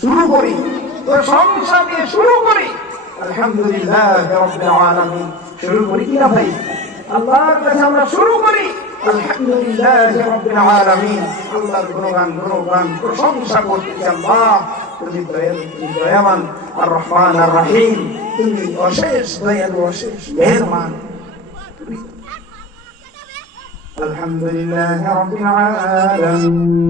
শুরু করি প্রশংসা দিয়ে শুরু করি আলহামদুলিল্লাহ রাব্বিল আলামিন শুরু করি কি না ভাই আল্লাহর কাছে আমরা শুরু করি আলহামদুলিল্লাহ রাব্বিল আলামিন আল্লাহর গুণগান গুণগান প্রশংসা করতেছি আল্লাহ তুমি দয়ালু তুমি দয়াবান আর রহমান আর রহিম তুমি অশেষ দয়ালু অশেষ মেহরবান الحمد لله رب العالمين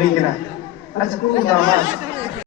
போறீங்கிறேன் அது ஸ்கூலுக்கு ஆமா